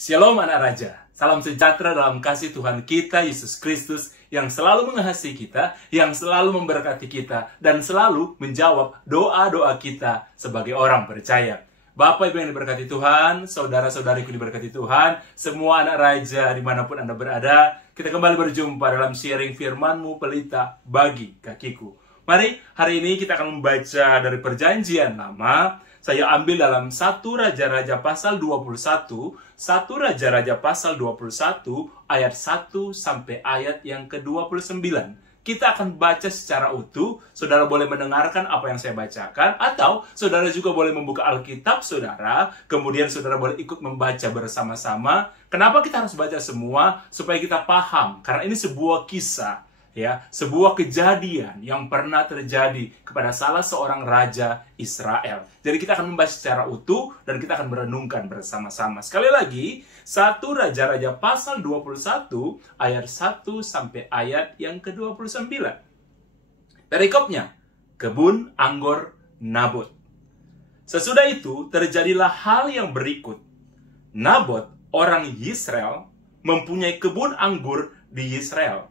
Shalom anak raja, salam sejahtera dalam kasih Tuhan kita Yesus Kristus yang selalu mengasihi kita, yang selalu memberkati kita, dan selalu menjawab doa-doa kita sebagai orang percaya. Bapak Ibu yang diberkati Tuhan, saudara-saudariku diberkati Tuhan, semua anak raja dimanapun Anda berada, kita kembali berjumpa dalam sharing firman-Mu pelita bagi kakiku. Mari, hari ini kita akan membaca dari Perjanjian Lama. Saya ambil dalam 1 Raja-Raja pasal 21, 1 Raja-Raja pasal 21, ayat 1 sampai ayat yang ke-29. Kita akan baca secara utuh, saudara boleh mendengarkan apa yang saya bacakan, atau saudara juga boleh membuka Alkitab saudara, kemudian saudara boleh ikut membaca bersama-sama. Kenapa kita harus baca semua? Supaya kita paham, karena ini sebuah kisah. Ya, sebuah kejadian yang pernah terjadi kepada salah seorang raja Israel. Jadi kita akan membahas secara utuh dan kita akan merenungkan bersama-sama. Sekali lagi, 1 Raja-Raja pasal 21 ayat 1 sampai ayat yang ke-29. Perikopnya, kebun anggur Nabot. Sesudah itu terjadilah hal yang berikut. Nabot, orang Yisrael, mempunyai kebun anggur di Yisrael,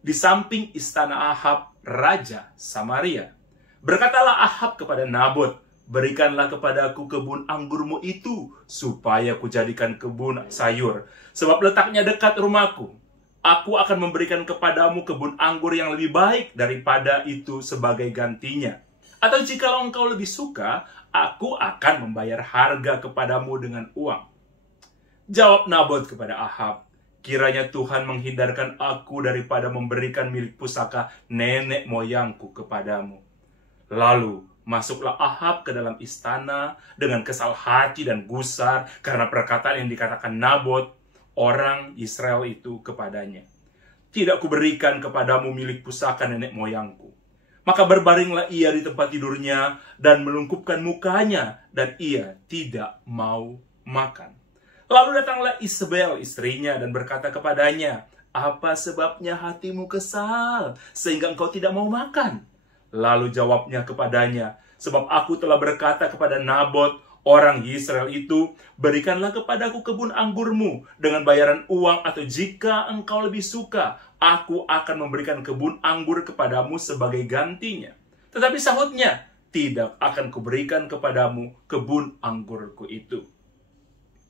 di samping istana Ahab, Raja Samaria. Berkatalah Ahab kepada Nabot, berikanlah kepadaku kebun anggurmu itu, supaya kujadikan kebun sayur, sebab letaknya dekat rumahku. Aku akan memberikan kepadamu kebun anggur yang lebih baik daripada itu sebagai gantinya. Atau jikalau engkau lebih suka, aku akan membayar harga kepadamu dengan uang. Jawab Nabot kepada Ahab, kiranya Tuhan menghindarkan aku daripada memberikan milik pusaka nenek moyangku kepadamu. Lalu masuklah Ahab ke dalam istana dengan kesal hati dan gusar karena perkataan yang dikatakan Nabot, orang Israel itu kepadanya. Tidak kuberikan kepadamu milik pusaka nenek moyangku. Maka berbaringlah ia di tempat tidurnya dan melungkupkan mukanya, dan ia tidak mau makan. Lalu datanglah Isabel istrinya dan berkata kepadanya, apa sebabnya hatimu kesal sehingga engkau tidak mau makan? Lalu jawabnya kepadanya, sebab aku telah berkata kepada Nabot, orang Israel itu, berikanlah kepadaku kebun anggurmu dengan bayaran uang, atau jika engkau lebih suka, aku akan memberikan kebun anggur kepadamu sebagai gantinya. Tetapi sahutnya, tidak akan kuberikan kepadamu kebun anggurku itu.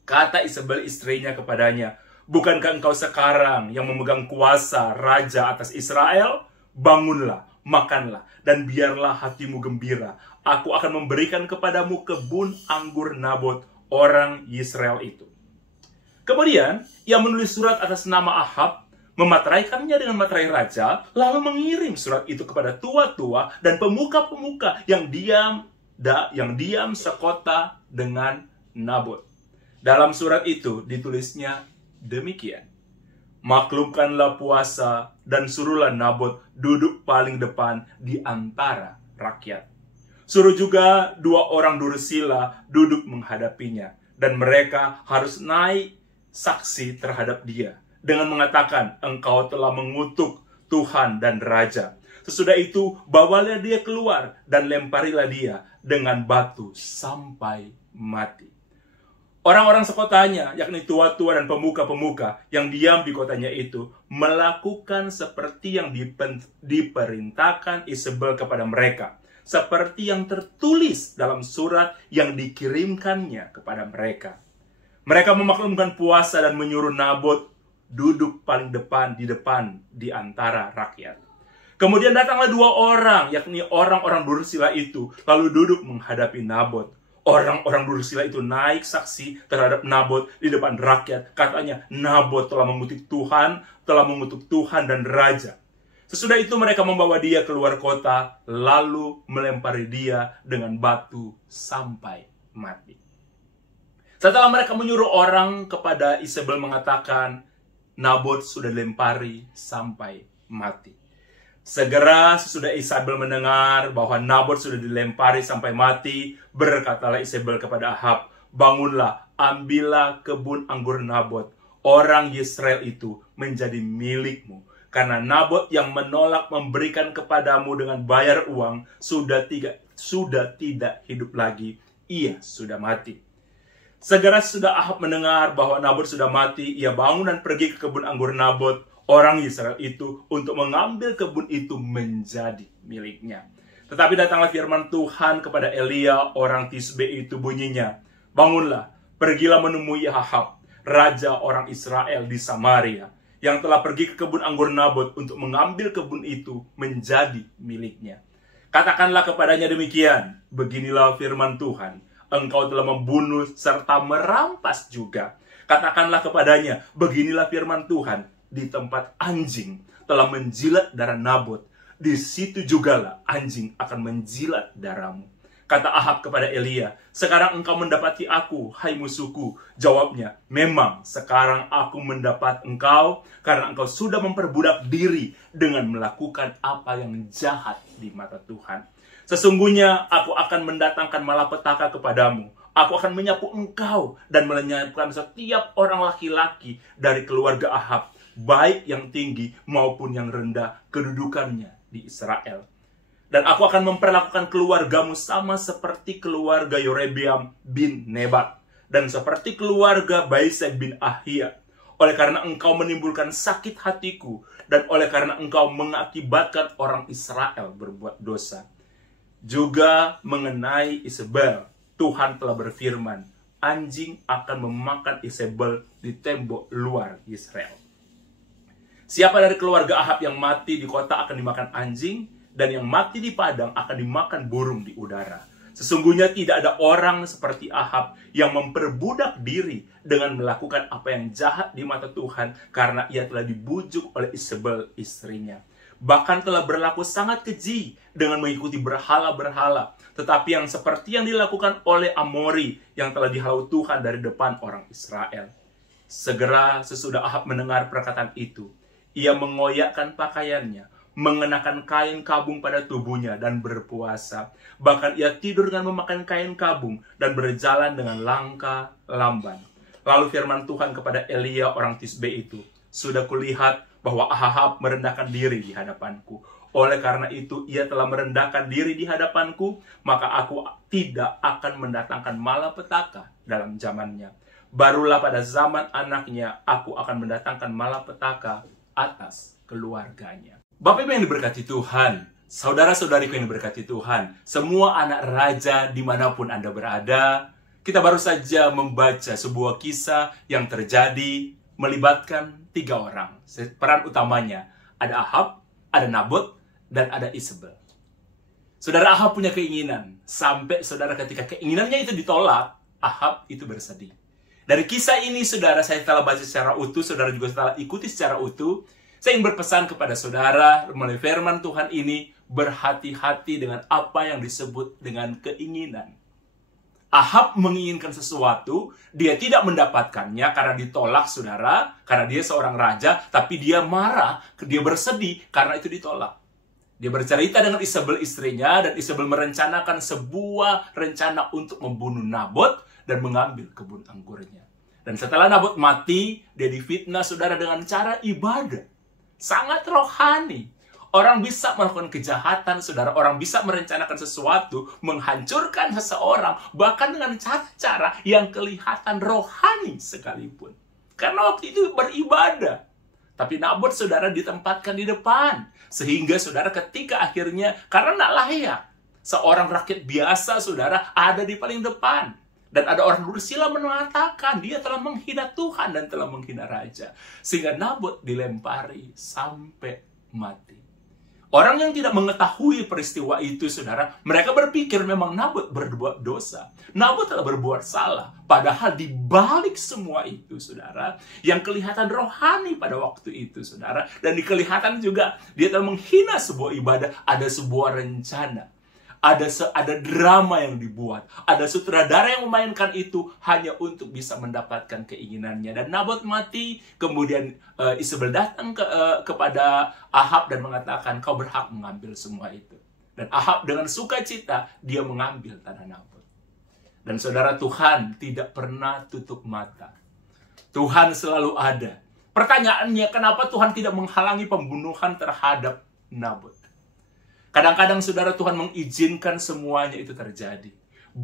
Kata Isabel istrinya kepadanya, bukankah engkau sekarang yang memegang kuasa raja atas Israel? Bangunlah, makanlah, dan biarlah hatimu gembira. Aku akan memberikan kepadamu kebun anggur Nabot, orang Israel itu. Kemudian, ia menulis surat atas nama Ahab, memateraikannya dengan materai raja, lalu mengirim surat itu kepada tua-tua dan pemuka-pemuka yang diam sekota dengan Nabot. Dalam surat itu ditulisnya demikian. Maklumkanlah puasa dan suruhlah Nabot duduk paling depan di antara rakyat. Suruh juga 2 orang dursila duduk menghadapinya, dan mereka harus naik saksi terhadap dia dengan mengatakan, engkau telah mengutuk Tuhan dan Raja. Sesudah itu bawalah dia keluar dan lemparilah dia dengan batu sampai mati. Orang-orang sekotanya, yakni tua-tua dan pemuka-pemuka yang diam di kotanya itu, melakukan seperti yang diperintahkan Isabel kepada mereka, seperti yang tertulis dalam surat yang dikirimkannya kepada mereka. Mereka memaklumkan puasa dan menyuruh Nabot duduk paling depan di antara rakyat. Kemudian datanglah 2 orang, yakni orang-orang dursila itu, lalu duduk menghadapi Nabot. Orang-orang dursila itu naik saksi terhadap Nabot di depan rakyat. Katanya, Nabot telah mengutuk Tuhan dan Raja. Sesudah itu mereka membawa dia keluar kota, lalu melempari dia dengan batu sampai mati. Setelah mereka menyuruh orang kepada Isabel mengatakan, Nabot sudah dilempari sampai mati. Segera sesudah Isabel mendengar bahwa Nabot sudah dilempari sampai mati, berkatalah Isabel kepada Ahab, bangunlah, ambillah kebun anggur Nabot, orang Yisrael itu, menjadi milikmu. Karena Nabot yang menolak memberikan kepadamu dengan bayar uang, sudah tidak hidup lagi, ia sudah mati. Segera sudah Ahab mendengar bahwa Nabot sudah mati, ia bangun dan pergi ke kebun anggur Nabot, orang Israel itu, untuk mengambil kebun itu menjadi miliknya. Tetapi datanglah firman Tuhan kepada Elia, orang Tisbe itu, bunyinya, bangunlah, pergilah menemui Ahab, raja orang Israel di Samaria, yang telah pergi ke kebun anggur Nabot untuk mengambil kebun itu menjadi miliknya. Katakanlah kepadanya demikian, beginilah firman Tuhan, engkau telah membunuh serta merampas juga. Katakanlah kepadanya, beginilah firman Tuhan, di tempat anjing telah menjilat darah Nabot, di situ jugalah anjing akan menjilat darahmu. Kata Ahab kepada Elia, sekarang engkau mendapati aku, hai musuhku. Jawabnya, memang sekarang aku mendapat engkau, karena engkau sudah memperbudak diri dengan melakukan apa yang jahat di mata Tuhan. Sesungguhnya aku akan mendatangkan malapetaka kepadamu. Aku akan menyapu engkau dan melenyapkan setiap orang laki-laki dari keluarga Ahab, baik yang tinggi maupun yang rendah kedudukannya di Israel. Dan aku akan memperlakukan keluargamu sama seperti keluarga Yerobeam bin Nebat dan seperti keluarga Baisai bin Ahia. Oleh karena engkau menimbulkan sakit hatiku dan oleh karena engkau mengakibatkan orang Israel berbuat dosa. Juga mengenai Isabel, Tuhan telah berfirman, anjing akan memakan Isabel di tembok luar Israel. Siapa dari keluarga Ahab yang mati di kota akan dimakan anjing, dan yang mati di padang akan dimakan burung di udara. Sesungguhnya tidak ada orang seperti Ahab yang memperbudak diri dengan melakukan apa yang jahat di mata Tuhan, karena ia telah dibujuk oleh Isabel istrinya. Bahkan telah berlaku sangat keji dengan mengikuti berhala-berhala. Tetapi yang seperti yang dilakukan oleh Amori yang telah dihalau Tuhan dari depan orang Israel. Segera sesudah Ahab mendengar perkataan itu, ia mengoyakkan pakaiannya, mengenakan kain kabung pada tubuhnya dan berpuasa. Bahkan ia tidur dengan memakan kain kabung dan berjalan dengan langkah lamban. Lalu firman Tuhan kepada Elia orang Tisbe itu, sudah kulihat bahwa Ahab merendahkan diri di hadapanku. Oleh karena itu ia telah merendahkan diri di hadapanku, maka aku tidak akan mendatangkan malapetaka dalam zamannya. Barulah pada zaman anaknya aku akan mendatangkan malapetaka atas keluarganya. Bapak Ibu yang diberkati Tuhan, saudara-saudariku yang diberkati Tuhan, semua anak raja dimanapun Anda berada, kita baru saja membaca sebuah kisah yang terjadi melibatkan 3 orang. Peran utamanya ada Ahab, ada Nabot, dan ada Isabel. Saudara, Ahab punya keinginan. Sampai saudara ketika keinginannya itu ditolak, Ahab itu bersedih. Dari kisah ini saudara, saya telah baca secara utuh, saudara juga telah ikuti secara utuh. Saya ingin berpesan kepada saudara melalui firman Tuhan ini, berhati-hati dengan apa yang disebut dengan keinginan. Ahab menginginkan sesuatu, dia tidak mendapatkannya karena ditolak saudara, karena dia seorang raja, tapi dia marah, dia bersedih karena itu ditolak. Dia bercerita dengan Isabel istrinya, dan Isabel merencanakan sebuah rencana untuk membunuh Nabot dan mengambil kebun anggurnya. Dan setelah Nabot mati, dia difitnah saudara dengan cara ibadah. Sangat rohani. Orang bisa melakukan kejahatan, saudara. Orang bisa merencanakan sesuatu, menghancurkan seseorang, bahkan dengan cara-cara yang kelihatan rohani sekalipun. Karena waktu itu beribadah. Tapi Nabot, saudara, ditempatkan di depan. Sehingga, saudara, ketika akhirnya, karena tidak layak, seorang rakyat biasa, saudara, ada di paling depan. Dan ada orang bersila mengatakan, dia telah menghina Tuhan dan telah menghina Raja. Sehingga Nabot dilempari sampai mati. Orang yang tidak mengetahui peristiwa itu, saudara, mereka berpikir memang Nabot berbuat dosa. Nabot telah berbuat salah. Padahal di balik semua itu, saudara, yang kelihatan rohani pada waktu itu, saudara, dan kelihatan juga dia telah menghina sebuah ibadah, ada sebuah rencana. Ada drama yang dibuat. Ada sutradara yang memainkan itu hanya untuk bisa mendapatkan keinginannya. Dan Nabot mati, kemudian Isabel datang kepada Ahab dan mengatakan, kau berhak mengambil semua itu. Dan Ahab dengan sukacita, dia mengambil tanah Nabot. Dan saudara, Tuhan tidak pernah tutup mata. Tuhan selalu ada. Pertanyaannya, kenapa Tuhan tidak menghalangi pembunuhan terhadap Nabot? Kadang-kadang saudara, Tuhan mengizinkan semuanya itu terjadi.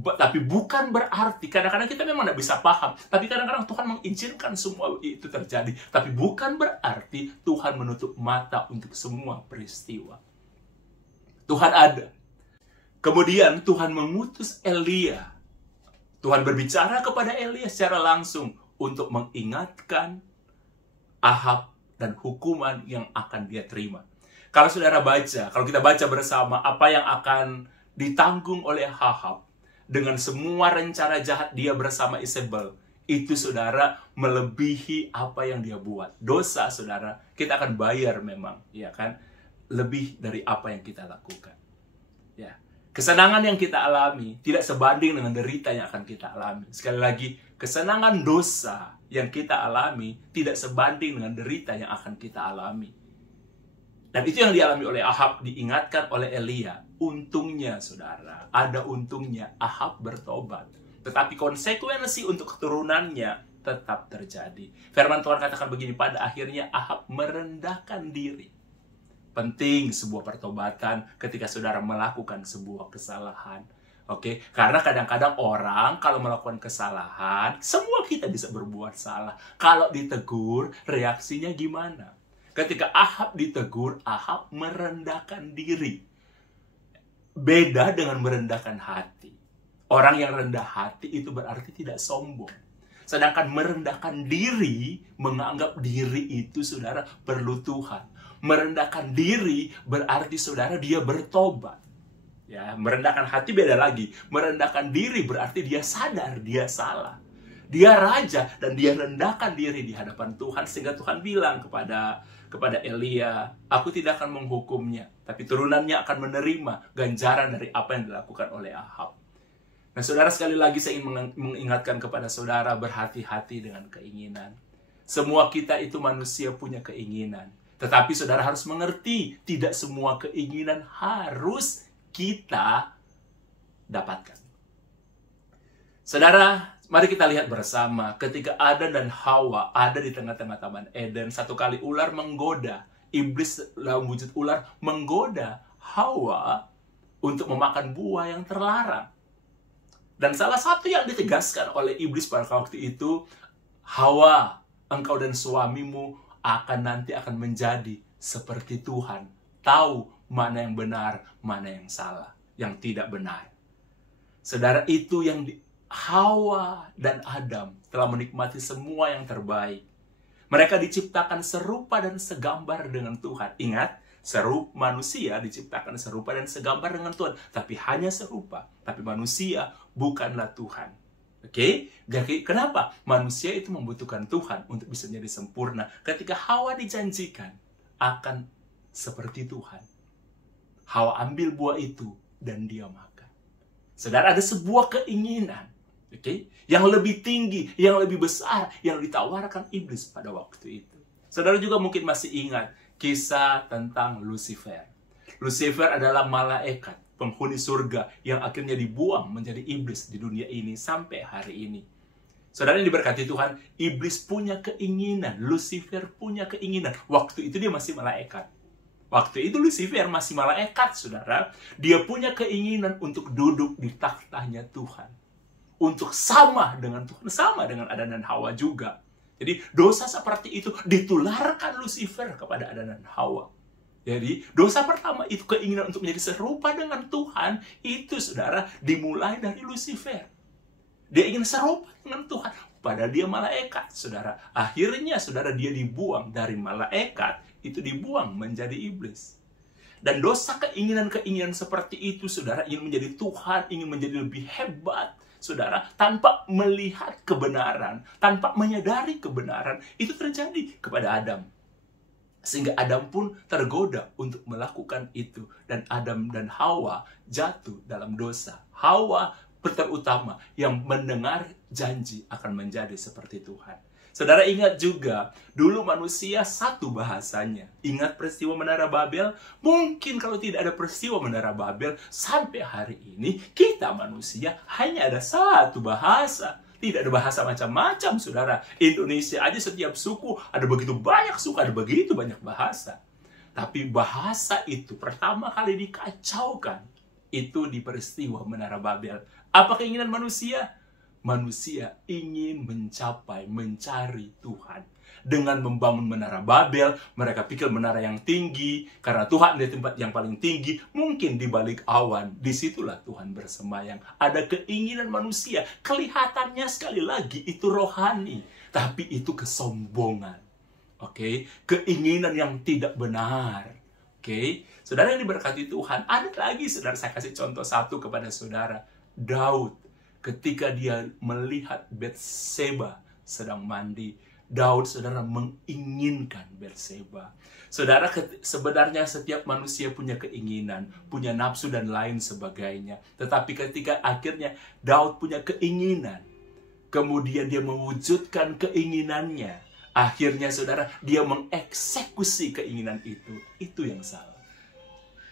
Tapi bukan berarti, kadang-kadang kita memang tidak bisa paham, tapi kadang-kadang Tuhan mengizinkan semua itu terjadi. Tapi bukan berarti Tuhan menutup mata untuk semua peristiwa. Tuhan ada. Kemudian Tuhan mengutus Elia. Tuhan berbicara kepada Elia secara langsung untuk mengingatkan Ahab dan hukuman yang akan dia terima. Kalau saudara baca, kalau kita baca bersama apa yang akan ditanggung oleh Ahab dengan semua rencana jahat dia bersama Isabel, itu saudara melebihi apa yang dia buat. Dosa saudara, kita akan bayar memang, ya kan? Lebih dari apa yang kita lakukan. Ya. Kesenangan yang kita alami tidak sebanding dengan derita yang akan kita alami. Sekali lagi, kesenangan dosa yang kita alami tidak sebanding dengan derita yang akan kita alami. Dan itu yang dialami oleh Ahab, diingatkan oleh Elia. Untungnya, saudara, ada untungnya Ahab bertobat. Tetapi konsekuensi untuk keturunannya tetap terjadi. Firman Tuhan katakan begini, pada akhirnya Ahab merendahkan diri. Penting sebuah pertobatan ketika saudara melakukan sebuah kesalahan. Oke, karena kadang-kadang orang kalau melakukan kesalahan, semua kita bisa berbuat salah. Kalau ditegur, reaksinya gimana? Ketika Ahab ditegur, Ahab merendahkan diri. Beda dengan merendahkan hati. Orang yang rendah hati itu berarti tidak sombong. Sedangkan merendahkan diri, menganggap diri itu saudara perlu Tuhan. Merendahkan diri berarti saudara dia bertobat. Ya, merendahkan hati beda lagi. Merendahkan diri berarti dia sadar dia salah. Dia raja dan dia rendahkan diri di hadapan Tuhan sehingga Tuhan bilang kepada Elia, aku tidak akan menghukumnya, tapi turunannya akan menerima ganjaran dari apa yang dilakukan oleh Ahab. Nah, saudara, sekali lagi saya ingin mengingatkan kepada saudara, berhati-hati dengan keinginan. Semua kita itu manusia punya keinginan. Tetapi saudara harus mengerti, tidak semua keinginan harus kita dapatkan. Saudara, mari kita lihat bersama ketika Adam dan Hawa ada di tengah-tengah Taman Eden. Satu kali ular menggoda, iblis dalam wujud ular menggoda Hawa untuk memakan buah yang terlarang. Dan salah satu yang ditegaskan oleh iblis pada waktu itu, Hawa, engkau dan suamimu nanti akan menjadi seperti Tuhan. Tahu mana yang benar, mana yang salah, yang tidak benar. Saudara, itu yang Hawa dan Adam telah menikmati semua yang terbaik. Mereka diciptakan serupa dan segambar dengan Tuhan. Ingat, manusia diciptakan serupa dan segambar dengan Tuhan. Tapi hanya serupa. Tapi manusia bukanlah Tuhan. Oke? Jadi kenapa? Manusia itu membutuhkan Tuhan untuk bisa menjadi sempurna. Ketika Hawa dijanjikan akan seperti Tuhan, Hawa ambil buah itu dan dia makan. Saudara, ada sebuah keinginan, yang lebih tinggi, yang lebih besar, yang ditawarkan iblis pada waktu itu. Saudara juga mungkin masih ingat kisah tentang Lucifer. Lucifer adalah malaikat, penghuni surga, yang akhirnya dibuang menjadi iblis di dunia ini sampai hari ini. Saudara yang diberkati Tuhan, iblis punya keinginan, Lucifer punya keinginan. Waktu itu dia masih malaikat. Waktu itu Lucifer masih malaikat, saudara. Dia punya keinginan untuk duduk di tahtanya Tuhan. Untuk sama dengan Tuhan, sama dengan Adam dan Hawa juga. Jadi dosa seperti itu ditularkan Lucifer kepada Adam dan Hawa. Jadi dosa pertama itu keinginan untuk menjadi serupa dengan Tuhan, itu saudara dimulai dari Lucifer. Dia ingin serupa dengan Tuhan, padahal dia malaikat, saudara. Akhirnya saudara dia dibuang dari malaikat, itu dibuang menjadi iblis. Dan dosa keinginan-keinginan seperti itu, saudara, ingin menjadi Tuhan, ingin menjadi lebih hebat, saudara, tanpa melihat kebenaran, tanpa menyadari kebenaran, itu terjadi kepada Adam. Sehingga Adam pun tergoda untuk melakukan itu. Dan Adam dan Hawa jatuh dalam dosa. Hawa terutama yang mendengar janji akan menjadi seperti Tuhan. Saudara ingat juga, dulu manusia satu bahasanya. Ingat peristiwa Menara Babel? Mungkin kalau tidak ada peristiwa Menara Babel, sampai hari ini kita manusia hanya ada satu bahasa. Tidak ada bahasa macam-macam, saudara. Indonesia aja setiap suku ada begitu banyak suku, ada begitu banyak bahasa. Tapi bahasa itu pertama kali dikacaukan itu di peristiwa Menara Babel. Apa keinginan manusia? Manusia ingin mencari Tuhan. Dengan membangun menara Babel, mereka pikir menara yang tinggi, karena Tuhan di tempat yang paling tinggi, mungkin di balik awan, disitulah Tuhan bersemayam. Ada keinginan manusia, kelihatannya sekali lagi itu rohani, tapi itu kesombongan. Oke, keinginan yang tidak benar. Oke, saudara yang diberkati Tuhan, ada lagi saudara, saya kasih contoh satu kepada saudara. Daud, ketika dia melihat Batseba sedang mandi, Daud, saudara, menginginkan Batseba. Saudara, sebenarnya setiap manusia punya keinginan, punya nafsu dan lain sebagainya. Tetapi ketika akhirnya Daud punya keinginan, kemudian dia mewujudkan keinginannya, akhirnya saudara, dia mengeksekusi keinginan itu yang salah.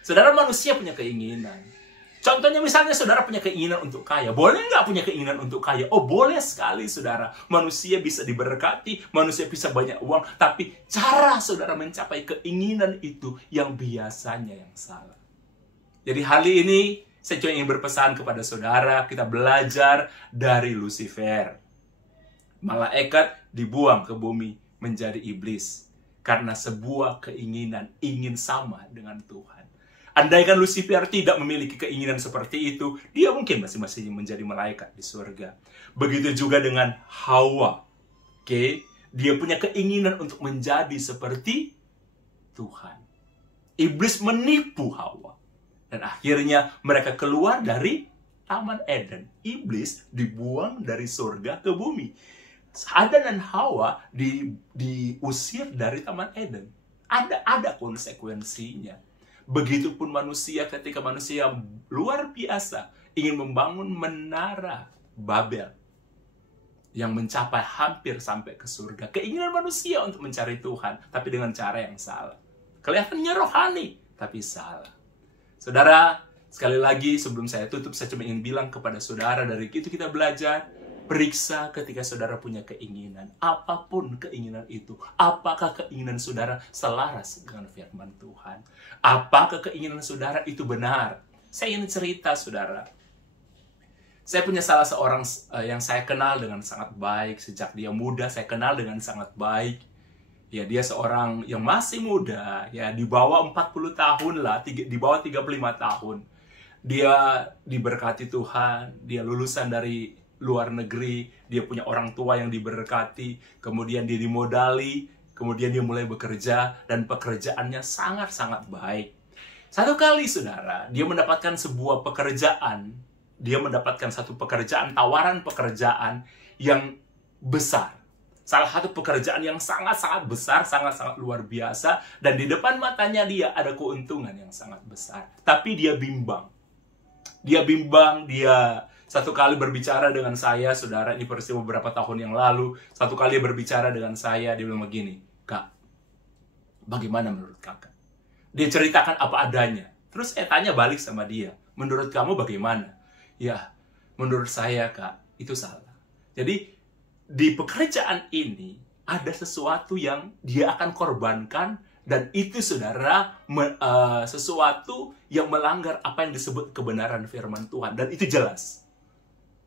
Saudara, manusia punya keinginan. Contohnya misalnya saudara punya keinginan untuk kaya. Boleh nggak punya keinginan untuk kaya? Oh, boleh sekali saudara. Manusia bisa diberkati, manusia bisa banyak uang. Tapi cara saudara mencapai keinginan itu yang biasanya yang salah. Jadi hari ini saya cuma ingin berpesan kepada saudara, kita belajar dari Lucifer. Malaikat dibuang ke bumi menjadi iblis. Karena sebuah keinginan ingin sama dengan Tuhan. Andaikan Lucifer tidak memiliki keinginan seperti itu, dia mungkin masih menjadi malaikat di surga. Begitu juga dengan Hawa. Oke, dia punya keinginan untuk menjadi seperti Tuhan. Iblis menipu Hawa. Dan akhirnya mereka keluar dari Taman Eden. Iblis dibuang dari surga ke bumi. Adam dan Hawa diusir dari Taman Eden. Ada konsekuensinya. Begitupun manusia, ketika manusia luar biasa ingin membangun menara Babel yang mencapai hampir sampai ke surga. Keinginan manusia untuk mencari Tuhan, tapi dengan cara yang salah. Kelihatannya rohani, tapi salah. Saudara, sekali lagi sebelum saya tutup, saya cuma ingin bilang kepada saudara, dari itu kita belajar. Periksa ketika saudara punya keinginan. Apapun keinginan itu. Apakah keinginan saudara selaras dengan firman Tuhan? Apakah keinginan saudara itu benar? Saya ingin cerita, saudara. Saya punya salah seorang yang saya kenal dengan sangat baik. Sejak dia muda, saya kenal dengan sangat baik. Ya, dia seorang yang masih muda. Ya, di bawah 40 tahun lah. Di bawah 35 tahun. Dia diberkati Tuhan. Dia lulusan dari luar negeri, dia punya orang tua yang diberkati, kemudian dia dimodali, kemudian dia mulai bekerja, dan pekerjaannya sangat-sangat baik. Satu kali, saudara, dia mendapatkan sebuah pekerjaan, tawaran pekerjaan yang besar. Salah satu pekerjaan yang sangat-sangat besar, sangat-sangat luar biasa, dan di depan matanya dia ada keuntungan yang sangat besar. Tapi dia bimbang. Dia satu kali berbicara dengan saya, saudara, ini peristiwa beberapa tahun yang lalu. Satu kali berbicara dengan saya, dia bilang begini, "Kak, bagaimana menurut kakak?" Dia ceritakan apa adanya. Terus saya tanya balik sama dia, "Menurut kamu bagaimana?" "Ya, menurut saya, Kak, itu salah." Jadi, di pekerjaan ini, ada sesuatu yang dia akan korbankan, dan itu, saudara, sesuatu yang melanggar apa yang disebut kebenaran firman Tuhan. Dan itu jelas.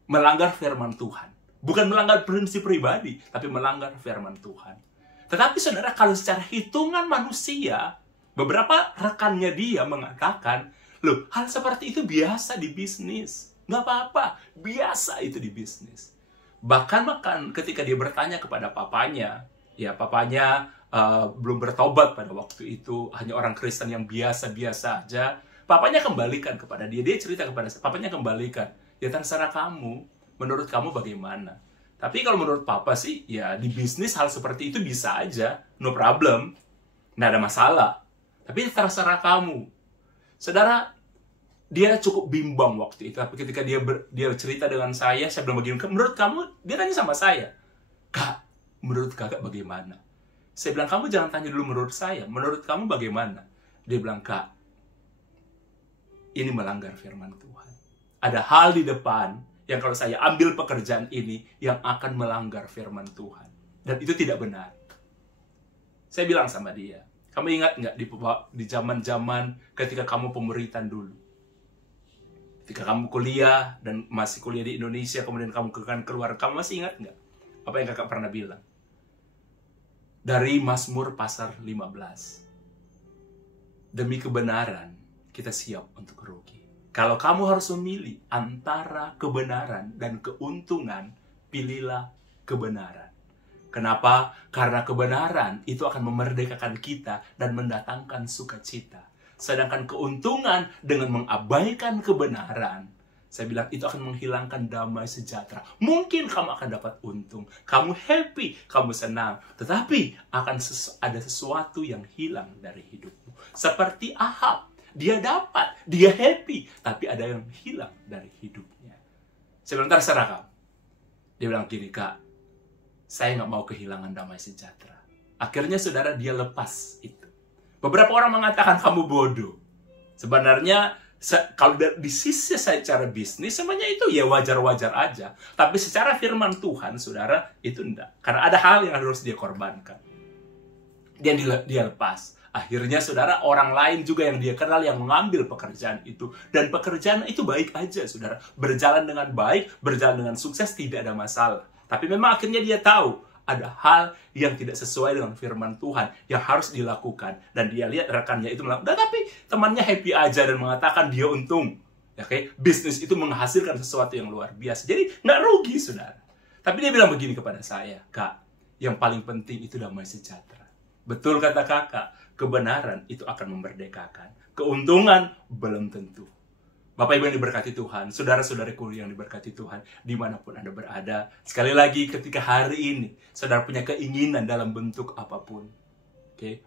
Melanggar firman Tuhan. Bukan melanggar prinsip pribadi, tapi melanggar firman Tuhan. Tetapi saudara, kalau secara hitungan manusia, beberapa rekannya dia mengatakan, loh, hal seperti itu biasa di bisnis. Nggak apa-apa, biasa itu di bisnis. Bahkan ketika dia bertanya kepada papanya, ya papanya belum bertobat pada waktu itu, hanya orang Kristen yang biasa-biasa aja, papanya kembalikan kepada dia. Dia cerita kepada saya, papanya kembalikan. Ya terserah kamu, menurut kamu bagaimana? Tapi kalau menurut papa sih, ya di bisnis hal seperti itu bisa aja, no problem, nggak ada masalah. Tapi terserah kamu. Saudara, dia cukup bimbang waktu itu. Tapi ketika dia cerita dengan saya bilang begini, menurut kamu, dia tanya sama saya, "Kak, menurut kakak bagaimana?" Saya bilang, "Kamu jangan tanya dulu menurut saya, menurut kamu bagaimana?" Dia bilang, "Kak, ini melanggar firman Tuhan. Ada hal di depan yang kalau saya ambil pekerjaan ini yang akan melanggar firman Tuhan. Dan itu tidak benar." Saya bilang sama dia, "Kamu ingat nggak di zaman-zaman ketika kamu pemuritan dulu? Ketika kamu kuliah dan masih kuliah di Indonesia, kemudian kamu akan keluar, kamu masih ingat nggak apa yang kakak pernah bilang? Dari Mazmur pasal 15. Demi kebenaran, kita siap untuk rugi. Kalau kamu harus memilih antara kebenaran dan keuntungan, pilihlah kebenaran. Kenapa? Karena kebenaran itu akan memerdekakan kita dan mendatangkan sukacita. Sedangkan keuntungan dengan mengabaikan kebenaran, saya bilang itu akan menghilangkan damai sejahtera. Mungkin kamu akan dapat untung, kamu happy, kamu senang. Tetapi akan ada sesuatu yang hilang dari hidupmu. Seperti Ahab, dia dapat, dia happy, tapi ada yang hilang dari hidupnya. Saya bilang, terserah kamu. Dia bilang gini, Kak, saya nggak mau kehilangan damai sejahtera. Akhirnya saudara, dia lepas itu. Beberapa orang mengatakan kamu bodoh. Sebenarnya kalau di sisi secara bisnis semuanya itu ya wajar-wajar aja. Tapi secara firman Tuhan, saudara, itu enggak. Karena ada hal yang harus dia korbankan. Dia lepas. Akhirnya saudara, orang lain juga yang dia kenal yang mengambil pekerjaan itu. Dan pekerjaan itu baik aja, saudara. Berjalan dengan baik, berjalan dengan sukses, tidak ada masalah. Tapi memang akhirnya dia tahu ada hal yang tidak sesuai dengan firman Tuhan yang harus dilakukan. Dan dia lihat rekannya itu melakukan, tapi temannya happy aja dan mengatakan dia untung. Oke, bisnis itu menghasilkan sesuatu yang luar biasa. Jadi nggak rugi, saudara. Tapi dia bilang begini kepada saya, Kak, yang paling penting itu damai sejahtera. Betul kata kakak, kebenaran itu akan memerdekakan. Keuntungan belum tentu. Bapak Ibu yang diberkati Tuhan, saudara-saudariku yang diberkati Tuhan, dimanapun Anda berada, sekali lagi ketika hari ini, saudara punya keinginan dalam bentuk apapun,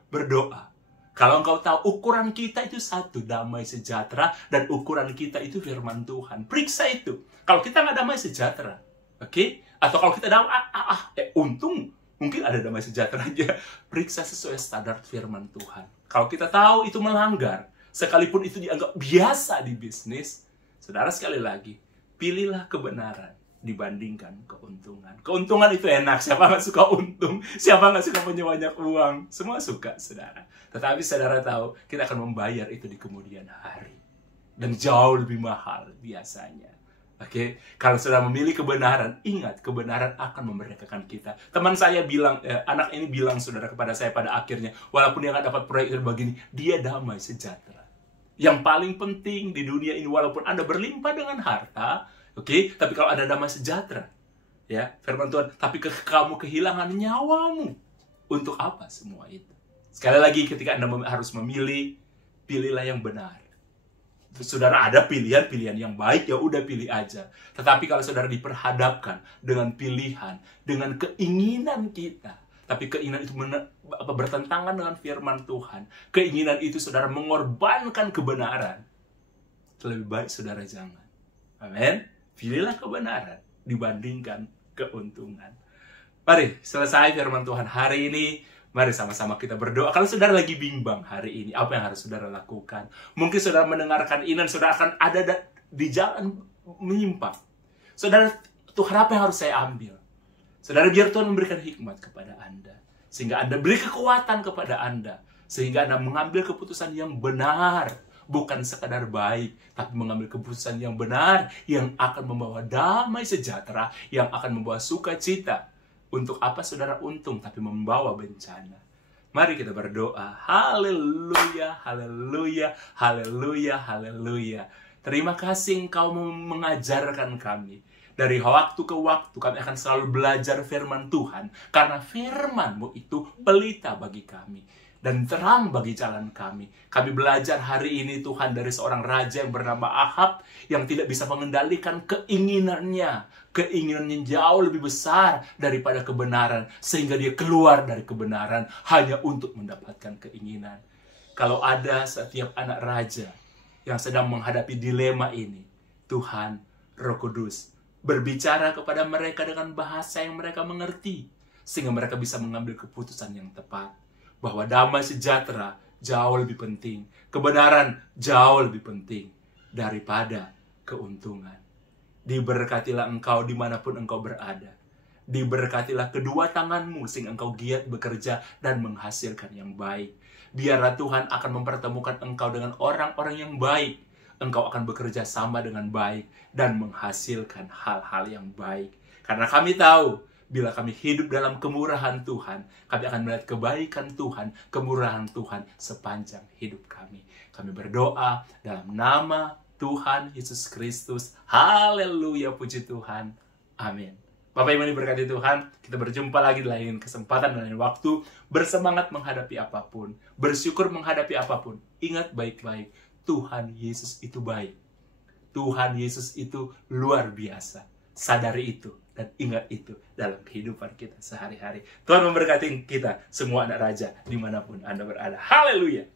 berdoa. Kalau engkau tahu ukuran kita itu satu, damai sejahtera, dan ukuran kita itu firman Tuhan, periksa itu. Kalau kita nggak damai sejahtera, atau kalau kita untung, mungkin ada damai sejahtera aja, periksa sesuai standar firman Tuhan. Kalau kita tahu itu melanggar, sekalipun itu dianggap biasa di bisnis, saudara, sekali lagi, pilihlah kebenaran dibandingkan keuntungan. Keuntungan itu enak, siapa nggak suka untung? Siapa nggak suka punya banyak uang? Semua suka, saudara. Tetapi saudara tahu, kita akan membayar itu di kemudian hari. Dan jauh lebih mahal biasanya. Kalau saudara memilih kebenaran, ingat, kebenaran akan memerdekakan kita. Teman saya bilang, anak ini bilang, saudara, kepada saya pada akhirnya, walaupun dia nggak dapat proyek begini, dia damai sejahtera. Yang paling penting di dunia ini, walaupun Anda berlimpah dengan harta, tapi kalau ada damai sejahtera, ya, firman Tuhan, tapi kamu kehilangan nyawamu, untuk apa semua itu? Sekali lagi, ketika Anda harus memilih, pilihlah yang benar. Saudara, ada pilihan-pilihan yang baik, ya udah pilih aja. Tetapi kalau saudara diperhadapkan dengan pilihan, dengan keinginan kita, tapi keinginan itu bertentangan dengan firman Tuhan, keinginan itu saudara mengorbankan kebenaran, lebih baik saudara jangan. Amin. Pilihlah kebenaran dibandingkan keuntungan. Mari selesai firman Tuhan hari ini. Mari sama-sama kita berdoa. Kalau saudara lagi bimbang hari ini, apa yang harus saudara lakukan? Mungkin saudara mendengarkan ini dan saudara akan ada di jalan menyimpang. Saudara, Tuhan, apa yang harus saya ambil? Saudara, biar Tuhan memberikan hikmat kepada Anda. Sehingga Anda beri kekuatan kepada Anda. Sehingga Anda mengambil keputusan yang benar. Bukan sekadar baik, tapi mengambil keputusan yang benar. Yang akan membawa damai sejahtera. Yang akan membawa sukacita. Untuk apa saudara untung, tapi membawa bencana. Mari kita berdoa. Haleluya, haleluya, haleluya, haleluya. Terima kasih Engkau mengajarkan kami. Dari waktu ke waktu kami akan selalu belajar firman Tuhan. Karena firman-Mu itu pelita bagi kami. Dan terang bagi jalan kami. Kami belajar hari ini Tuhan dari seorang raja yang bernama Ahab. Yang tidak bisa mengendalikan keinginannya. Keinginannya jauh lebih besar daripada kebenaran. Sehingga dia keluar dari kebenaran hanya untuk mendapatkan keinginan. Kalau ada setiap anak raja yang sedang menghadapi dilema ini, Tuhan, Roh Kudus, berbicara kepada mereka dengan bahasa yang mereka mengerti. Sehingga mereka bisa mengambil keputusan yang tepat. Bahwa damai sejahtera jauh lebih penting. Kebenaran jauh lebih penting daripada keuntungan. Diberkatilah engkau dimanapun engkau berada. Diberkatilah kedua tanganmu sehingga engkau giat bekerja dan menghasilkan yang baik. Biarlah Tuhan akan mempertemukan engkau dengan orang-orang yang baik. Engkau akan bekerja sama dengan baik dan menghasilkan hal-hal yang baik. Karena kami tahu, bila kami hidup dalam kemurahan Tuhan, kami akan melihat kebaikan Tuhan, kemurahan Tuhan sepanjang hidup kami. Kami berdoa dalam nama Tuhan Yesus Kristus. Haleluya, puji Tuhan. Amin. Bapak Ibu yang diberkati Tuhan, kita berjumpa lagi di lain kesempatan dan lain waktu. Bersemangat menghadapi apapun, bersyukur menghadapi apapun. Ingat baik-baik, Tuhan Yesus itu baik. Tuhan Yesus itu luar biasa. Sadari itu dan ingat itu dalam kehidupan kita sehari-hari. Tuhan memberkati kita, semua anak raja, dimanapun Anda berada. Haleluya!